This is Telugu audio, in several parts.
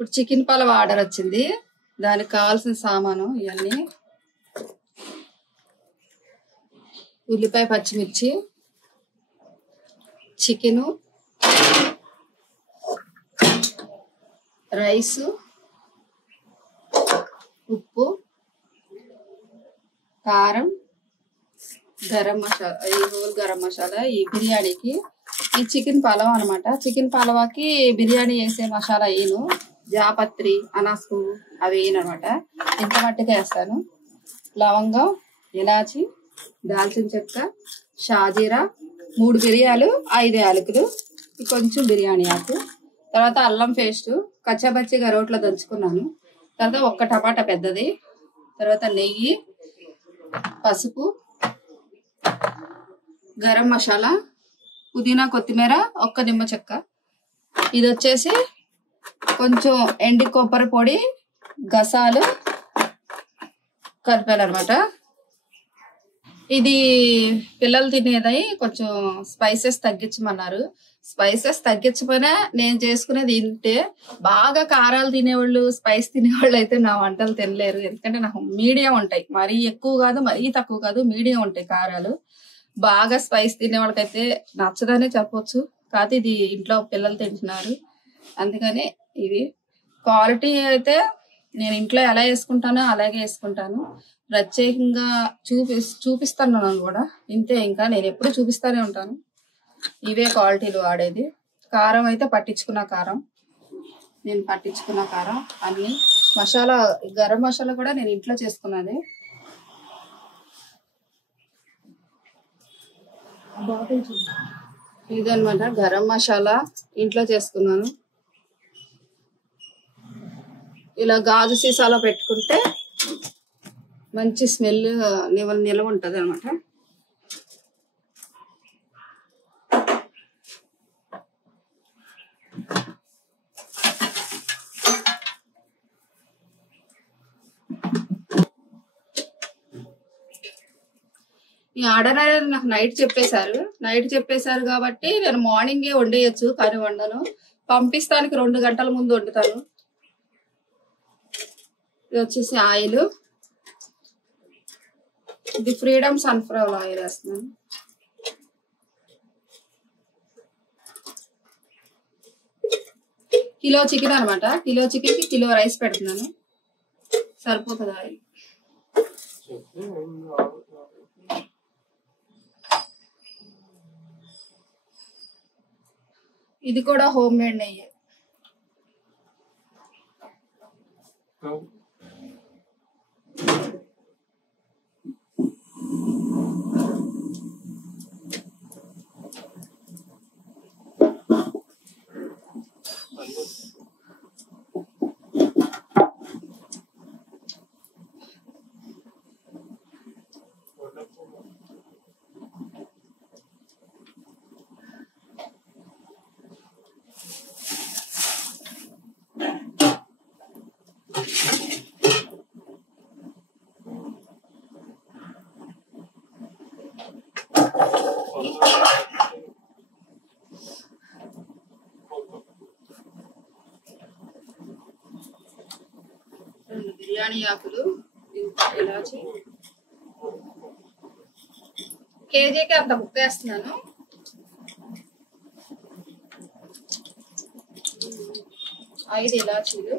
ఇప్పుడు చికెన్ పలావ్ ఆర్డర్ వచ్చింది. దానికి కావాల్సిన సామాను ఇవన్నీ: ఉల్లిపాయ, పచ్చిమిర్చి, చికెను, రైసు, ఉప్పు, కారం, గరం మసాలా, ఈ హోల్ గరం మసాలా ఈ బిర్యానీకి. ఈ చికెన్ పలావ్ అనమాట. చికెన్ పలావాకి బిర్యానీ వేసే మసాలా వేయను. జాపత్రి, అనాస్ పువ్వు అవి వేయను అనమాట. ఇంత మట్టుగా వేస్తాను. లవంగం, ఇలాచి, దాల్చిన చెక్క, షాజీరా, 3 మిరియాలు, 5 యాలకులు, కొంచెం బిర్యానీ ఆకు, తర్వాత అల్లం పేస్ట్ కచ్చాపచ్చిగా రోట్లో దంచుకున్నాను. తర్వాత 1 టమాటా పెద్దది, తర్వాత నెయ్యి, పసుపు, గరం మసాలా, పుదీనా, కొత్తిమీర, 1 నిమ్మ చెక్క. ఇది వచ్చేసి కొంచెం ఎండి కొబ్బరి పొడి, గసాలు కలిపానమాట. ఇది పిల్లలు తినేది. కొంచెం స్పైసెస్ తగ్గించమన్నారు. స్పైసెస్ తగ్గించకపోయినా నేను చేసుకునేది తింటే, బాగా కారాలు తినేవాళ్ళు, స్పైస్ తినేవాళ్ళు అయితే నా వంటలు తినలేరు. ఎందుకంటే నాకు మీడియం ఉంటాయి, మరీ ఎక్కువ కాదు మరీ తక్కువ కాదు, మీడియం ఉంటాయి కారాలు. బాగా స్పైస్ తినే వాళ్ళకైతే నచ్చదనే చెప్పొచ్చు. కాకపోతే ఇది ఇంట్లో పిల్లలు తింటున్నారు, అందుకని ఇవి క్వాలిటీ అయితే నేను ఇంట్లో ఎలా వేసుకుంటానో అలాగే వేసుకుంటాను. ప్రత్యేకంగా చూపిస్తాను కూడా ఇంతే. ఇంకా నేను ఎప్పుడు చూపిస్తానే ఉంటాను. ఇవే క్వాలిటీలు వాడేది. కారం అయితే పట్టించుకున్న కారం, నేను పట్టించుకున్న కారం అన్ని. మసాలా, గరం మసాలా కూడా నేను ఇంట్లో చేసుకున్నది. ఇదనమాట గరం మసాలా, ఇంట్లో చేసుకున్నాను. ఇలా గాజు సీసాలో పెట్టుకుంటే మంచి స్మెల్ నిల్వ ఉంటుంది అనమాట. ఈ ఆర్డర్ అనేది నాకు నైట్ చెప్పేశారు కాబట్టి నేను మార్నింగే వండేయచ్చు, కానీ వండను. పంపిస్తానికి 2 గంటల ముందు వండుతాను. ఇది వచ్చేసి ఆయిల్, ఇది ఫ్రీడమ్ సన్ఫ్లవర్ ఆయిల్ వేస్తున్నాను. కిలో చికెన్ అనమాట. కిలో చికెన్ కి కిలో రైస్ పెడుతున్నాను. సరిపోతుంది ఆయిల్. ఇది కూడా హోమ్ మేడ్ నెయ్యి. బిర్యానీ ఆకులు, ఇలాచి, కేజీకి అంత ముక్క వేస్తున్నాను. ఐదు ఇలాచీలు,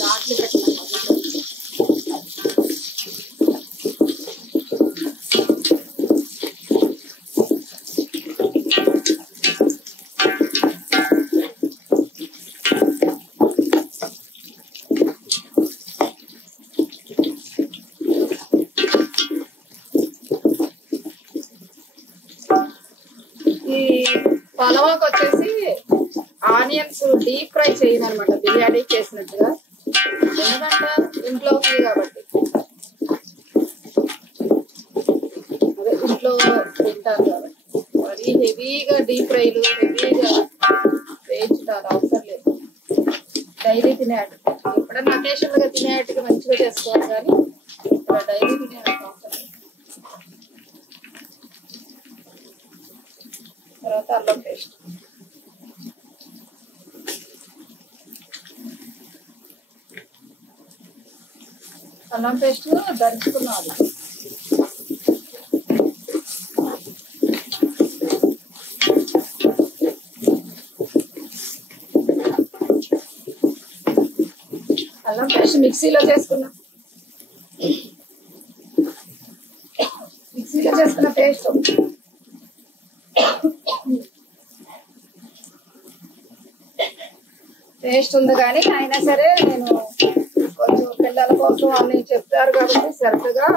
ఘాట్లు పెట్టిన ఈ పలవాకు వచ్చేసి ఆనియన్స్ డీప్ ఫ్రై చేయను అనమాట, బిర్యానీ చేసినట్టుగా. ఎందుకంటే ఇంట్లోకి కాబట్టి, అదే ఇంట్లో తింటారు కాబట్టి మరి హెవీగా డీప్ ఫ్రైలు హెవీగా వేయించుతారు అవసరం లేదు. డైలీ తినేట ఎప్పుడన్నా అకేషనల్ గా తినేటికి మంచిగా చేసుకోవాలి, కానీ డైలీ తినేట అవసరం లేదు. తర్వాత అల్లం పేస్ట్, అల్లం పేస్ట్ దంచుకున్నాను. అల్లం పేస్ట్ మిక్సీలో చేసుకున్నా, మిక్సీలో చేసుకున్న పేస్ట్ ఉంది. కానీ అయినా సరే నేను కొంచెం పిల్లల కోసం అని చెప్తారు కాబట్టి శ్రద్ధగా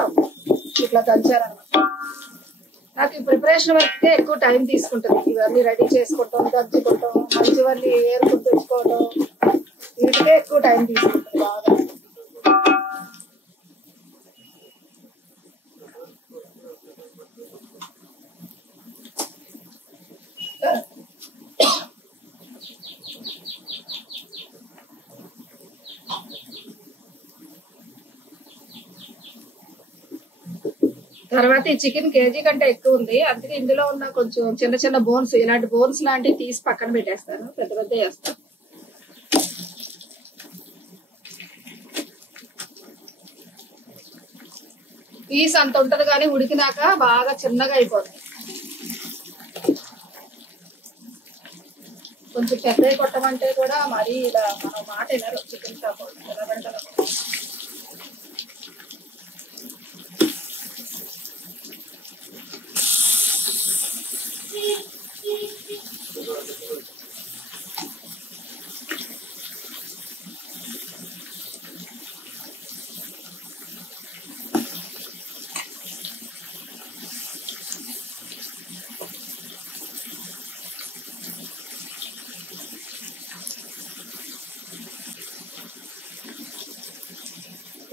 ఇట్లా దంచారనమాట. నాకు ఈ ప్రిపరేషన్ వర్క్ ఎక్కువ టైం తీసుకుంటుంది. ఇవన్నీ రెడీ చేసుకుంటాం, దంచుకుంటాం, మంచివన్నీ ఏరుకుని తెచ్చుకోవడం, వీటికే ఎక్కువ టైం తీసుకుంటుంది బాగా. తర్వాత ఈ చికెన్ కేజీ కంటే ఎక్కువ ఉంది, అందుకే ఇందులో ఉన్న కొంచెం చిన్న చిన్న బోన్స్, ఇలాంటి బోన్స్ లాంటివి తీసి పక్కన పెట్టేస్తాను, పెద్ద పెద్ద వేస్తాను. పీస్ అంత ఉంటది కానీ ఉడికినాక బాగా చిన్నగా అయిపోతుంది. కొంచెం పెద్దవి కొట్టమంటే కూడా మరీ ఇలా మనం మాట వినరు చికెన్ షాప్ నిలబెడతారు.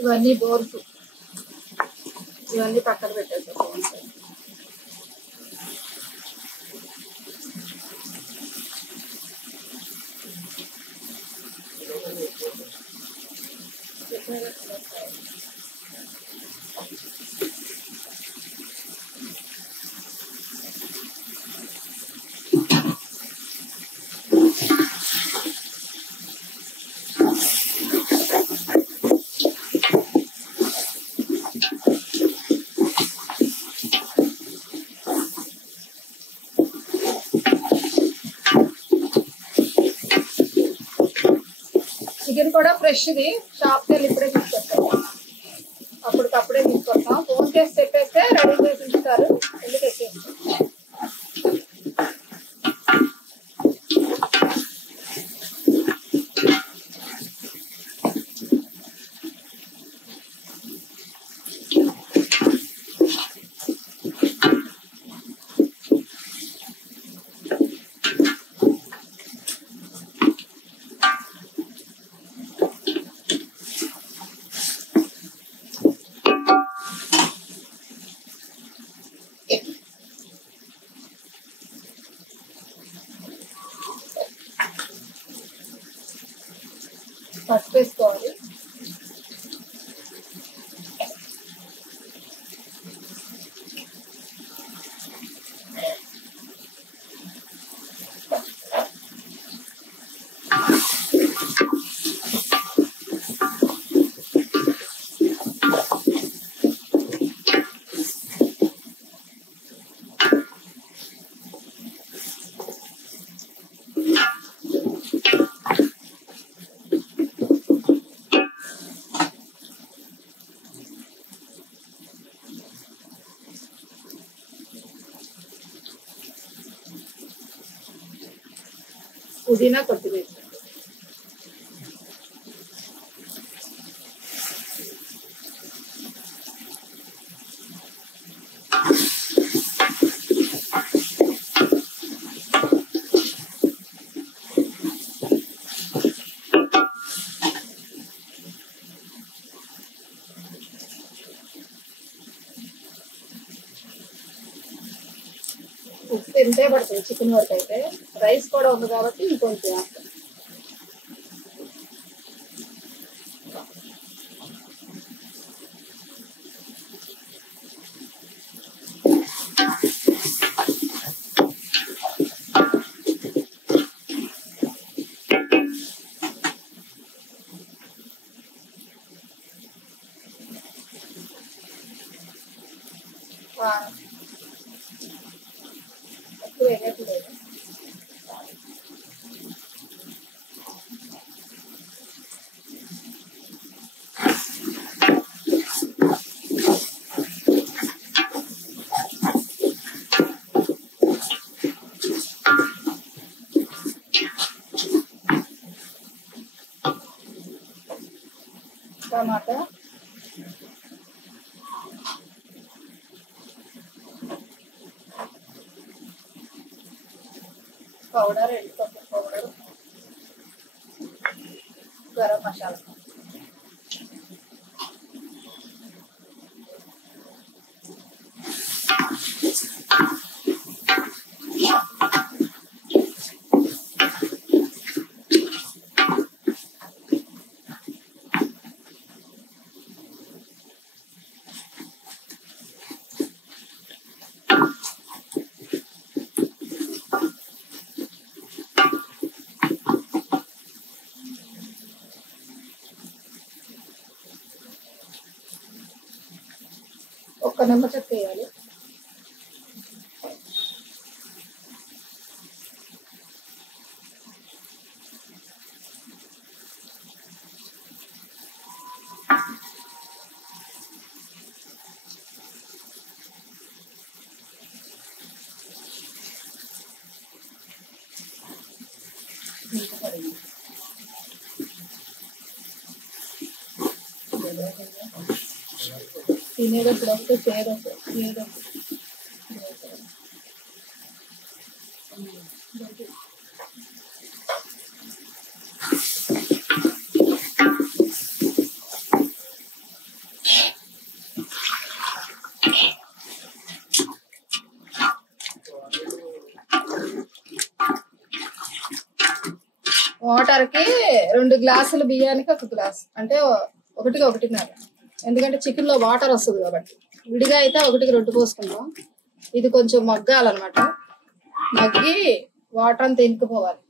ఇవన్నీ బోన్స్, ఇవన్నీ పక్కన పెట్టేస్తాం. బోన్స్ చికెన్ కూడా ఫ్రెష్ది, షాప్కి వెళ్ళి ఇప్పుడే తీసుకొస్తాం, అప్పటికప్పుడే తీసుకొస్తాం. ఫోన్ చేసి చెప్పేస్తే రెడీ చేసి ఉంచుతారు, ఎందుకు ఎక్కేస్తాం. పసుపు వేసుకోవాలి, పుదీనా, కొత్తిమీర. ఉప్పు ఎంతే పడుతుంది చికెన్ వరకు అయితే, రైస్ కూడా ఉంది కాబట్టి ఇంకొంచెం వేస్తాం. ఎక్కువ వేయట్లేదు. టమాటా పౌడర్, ఎండుకొబ్బరి పౌడర్, గరం మసాలా. ఒక్క నిమ్మ చెక్క వేయాలి. తినేటప్పుడు వస్తే చేదు. వాటర్కి 2 గ్లాసులు బియ్యానికి 1 గ్లాస్, అంటే 1కి 1.5. ఎందుకంటే చికెన్ లో వాటర్ వస్తుంది కాబట్టి. విడిగా అయితే 1కి 2 పోసుకుంటాం. ఇది కొంచెం మగ్గాలన్నమాట. మగ్గి వాటర్ అంతా ఇంకిపోవాలి.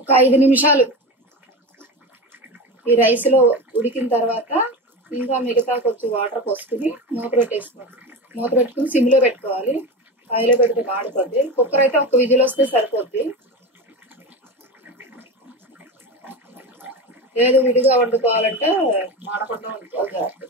ఒక 5 నిమిషాలు ఈ రైస్ లో ఉడికిన తర్వాత ఇంకా మిగతా కొంచెం వాటర్ పోసుకుని మూత పెట్టేసుకోవాలి. మూత పెట్టుకుని సిమ్ లో పెట్టుకోవాలి. హైలో పెడితే మాడిపోద్ది. కుక్కర్ అయితే 1 విజిల్ వస్తే సరిపోద్ది. లేదు విడిగా వండుకోవాలంటే మాడకుండా వండుకోవాలి జాగ్రత్త.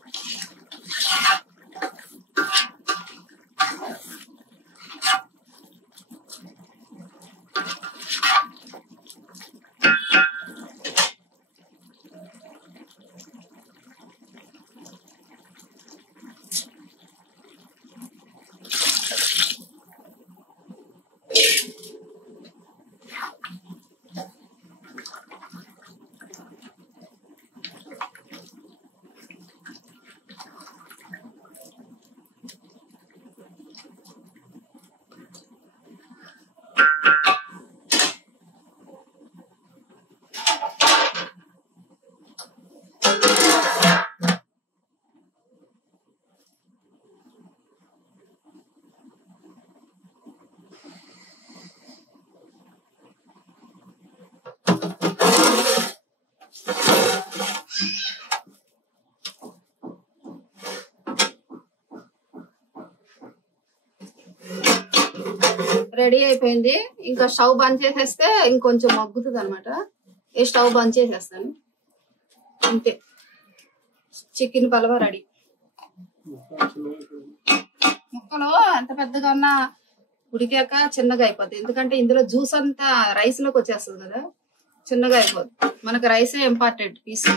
రెడీ అయిపోయింది. ఇంకా స్టవ్ బంద్ చేసేస్తే ఇంకొంచెం మగ్గుతుంది అనమాట. ఈ స్టవ్ బంద్ చేసేస్తాను అంతే. Chicken pulao ready. ముక్కలు ఎంత పెద్దగా ఉన్నా ఉడికాక చిన్నగా అయిపోద్ది, ఎందుకంటే ఇందులో జ్యూస్ అంతా రైస్ లోకి వచ్చేస్తుంది కదా, చిన్నగా అయిపోద్ది. మనకు రైసే ఇంపార్టెంట్ పీస్.